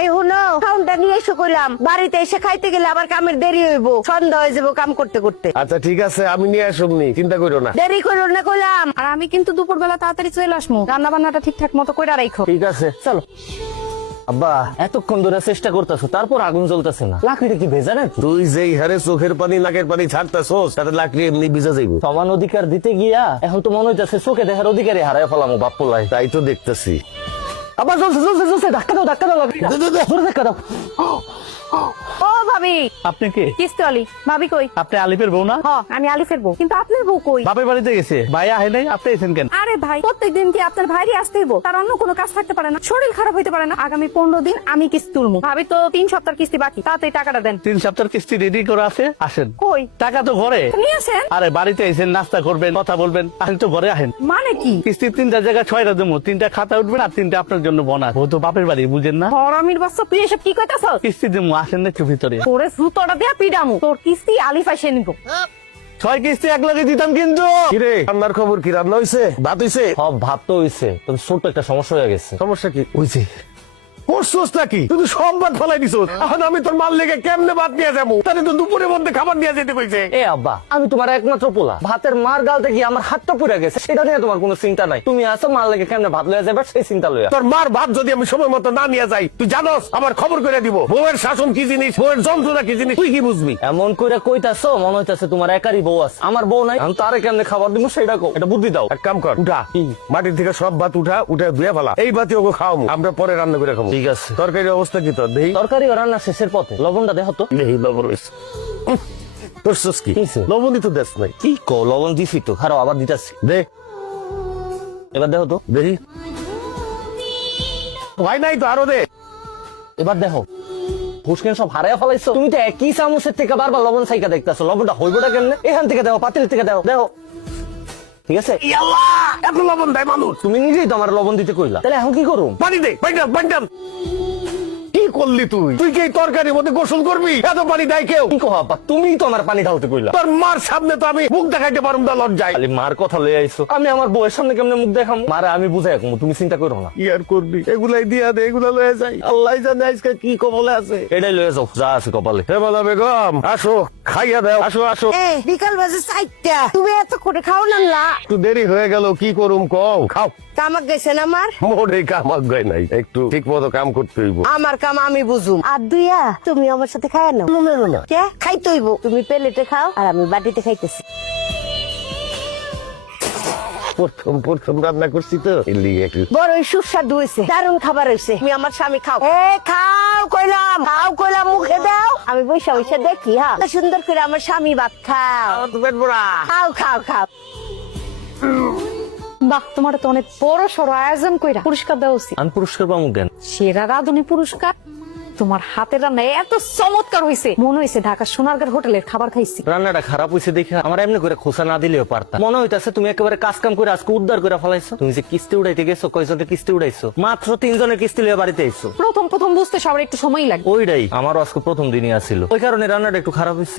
এই হুনো খাউনটা নিয়ে এসে কইলাম বাড়িতে এসে খাইতে গেলে আবার কামের দেরি হইব, সন্ধ্যা হয়ে যাবো কাম করতে করতে। আচ্ছা ঠিক আছে, আমি নিয়ে আসবনি, চিন্তা করো না। দেরি করো না কইলাম। আর আমি কিন্তু দুপুরবেলা তাড়াতাড়ি চলে আসবো, রান্না বান্নাটা ঠিকঠাক মতো কইরা রাখো। ঠিক আছে চলো। আব্বা এতক্ষণ ধরে চেষ্টা করতেছো, তারপর আগুন জ্বলতেছে না। লাকড়িটা কি ভেজা নাকি? তুই যেই হারে চোখের পানি নাকের পানি ছাড়তেছস তাতে লাকড়ি এমনি ভিজা যাইব। সমান অধিকার দিতে গিয়া এখন তো মনে হইতেছে চোখে দেখার অধিকারই হারাই ফেলামো বাপ্পলাই। তাই তো দেখতেছি। আবার জ্বলছে জ্বলছে জ্বলছে, ধাক্কা দাও লাকড়ি জোরে ধাক্কা দাও। ও ভাবি, আপনি কে? কিস্তি আলি। ভাবি কই? আপনি আলিফের বউ না? হ, আমি আলিফের বউ, কিন্তু আপনার বউ কই? বাপের বাড়িতে গেছে। ভাই আহে নাই, আপনি এসেন কেন? আরে ভাই, প্রত্যেকদিন কি আপনার ভাইরই আসতে হইব? তার অন্য কোনো কাজ থাকতে পারে না? শরীর খারাপ হইতে পারে না? আগামী 15 দিন আমি কিস্তি তুলবো। ভাবি তো 3 সপ্তাহ কিস্তি বাকি, তাড়াতাড়ি টাকাটা দেন। 3 সপ্তাহের কিস্তি রেডি করে আছে, আসেন। কই? টাকা তো ঘরে। নিয়ে আসেন। আরে বাড়িতে এসেন, নাস্তা করবেন, কথা বলবেন, আসেন তো ঘরে আহেন। মানে কি? কিস্তি 3টা জায়গায় 6টা দেবো, 3টা খাতা উঠবেন আর 3টা আপনার জন্য বোনাস। ও তো বাপের বাড়ি, বুঝেন না? হরামির বাচ্চা, তুই এসব কি কইতাছস? কিস্তি দেবো, আসেন না একটু ভিতরে। তোরে জুতোটা দিয়া পিডামু, তোর কিস্তি আলিফ এসে নিব। 6 কিস্তি এক লগে দিতাম কিন্তু। কিরে রান্নার খবর কি? রান্না হইছে? ভাত হইছে? সব ভাত তো হইছে, তবে ছোট্ট একটা সমস্যা হয়ে গেছে। সমস্যা কি হইছে? করছস নাকি? তুই তো সব ভাত ফেলাই দিছস। এখন আমি তোর মাল লেগে কেমনে ভাত নিয়ে যাবো? তাহলে তো দুপুরের মধ্যে খাবার নিয়ে যেতে কইছে। এ আব্বা, আমি তোমার একমাত্র পোলা, ভাতের মার গালতে গিয়ে আমার হাতটা পুড়ে গেছে, সেটা নিয়ে তোমার কোনো চিন্তা নাই। তুমি আসো মার লেগে কেমনে ভাত লইয়া যাবে সেই চিন্তা লইয়া। তোর মার ভাত যদি আমি সময় মতো না নিয়ে যাই, তুই জানোস আমার খবর করে দিব। বউয়ের শাসন কি জিনিস, বউয়ের যন্ত্রণা কি জিনিস, তুই কি বুঝবি? এমন কইরা কইতাছো মনে হইতাছে তোমার একারই বউ আছে, আমার বউ নাই। আমি তারে কেমনে খাবার দিব সেটা কও, এটা বুদ্ধি দাও। এক কাম কর, উঠা মাটির থেকে সব ভাত উঠা ধুয়ে ফেলা। এই ভাতি ওকে খাওয়াবো, আমরা পরে রান্না করে খাবো। ঠিক আছে। তরকারির অবস্থা কি তোর? দেহি তরকারি ও রান্না শেষের পথে, লবণটা দেখো তো। দেহি লবণ হয়েছে। করছস কি? কিসে? লবণই তো দেশ নাই। কি কও, লবণ দিছি তো, খারাপ আবার দিতাছি। দে এবার দেখো তো। দেহি হয় নাই তো, আরো দে। এবার দেখো, ফুসকেন সব হারাইয়া ফেলাইছো। তুমি তো একই চামচের থেকে বারবার লবণ সাইকা দেখতেছো, লবণটা হইবটা কেমনে? এখান থেকে দেখো, পাতিল থেকে দেখো দেখো। ঠিক আছে? ইয়াল্লাহ, এত লবণ দেয় মানুষ? তুমি নিজেই তো আমার লবণ দিতে কইলা, তাহলে এখন কি করুম? পানি দে, পানি কি করলি তুই? তুই কি এই তরকারির মধ্যে গোসল করবি? এত পানি দেয় কেউ? কি কো আপা, তুমিই তো আমার পানি ঢালতে কইলা। তোর মার সামনে তো আমি মুখ দেখাইতে পারুম না, লজ্জায়। খালি মার কথা লয়ে আইছো, আমি আমার বউয়ের সামনে কেমনে মুখ দেখাম? মারে আমি বুঝাই রাখবো, তুমি চিন্তা করো না। কি আর করবি? এগুলাই দিয়া দে, এগুলা লয়ে যাই। আল্লাহ জানে আজকে কি কবলে আছে। এটাই লয়ে যাও, যা আছে কপালে। হে বলা বেগম, আসো খাইয়া দাও, আসো আসো। এ বিকাল বাজে 4টা, তুমি এত করে খাও না? একটু দেরি হয়ে গেল, কি করুম কও? খাও। কামাক গেছেন আমার? মোরে কামাক গায় নাই, একটু ঠিক মতো কাম করতে হইব। আমার কাম আমি বুঝুম। আর দুইয়া তুমি আমার সাথে খায় না? না কে খাইতে হইব? তুমি প্লেটে খাও আর আমি বাটিতে খাইতেছি। প্রথম রান্না করছি তো, এর লিগে একটু বড় সুস্বাদু হয়েছে, দারুণ খাবার হয়েছে। তুমি আমার স্বামী খাও। এ খাও কইলাম, খাও কইলাম, মুখে দাও। আমি বৈশা বৈশা দেখি। হ্যাঁ, সুন্দর করে আমার স্বামী ভাত খাও। পেট ভরা। খাও খাও খাও। বাহ, তোমার তো অনেক বড় সড় আয়োজন কইরা পুরস্কার দেওয়া উচিত। আমি পুরস্কার পাবো কেন? সেরা রাঁধুনি পুরস্কার। তোমার হাতের রান্না এত চমৎকার হয়েছে, মনে হয়েছে ঢাকা সোনারগাঁর হোটেলের খাবার খাইছি। রান্নাটা খারাপ হয়েছে দেখে আমার এমনি করে খোসা না দিলেও পারতাম। মনে হইতাছে তুমি একেবারে কাজ কাম করে আজকে উদ্ধার করে ফেলাইছো। তুমি যে কিস্তি উড়াইতে গেছো, কয়জনের কিস্তি উড়াইছো? মাত্র 3 জনের কিস্তি লিয়ে বাড়িতে আইছো। প্রথম বুঝতে সবার একটু সময় লাগে। ওইটাই আমারও আজকে প্রথম দিনই আসছিল, ওই কারণে রান্নাটা একটু খারাপ হয়েছে।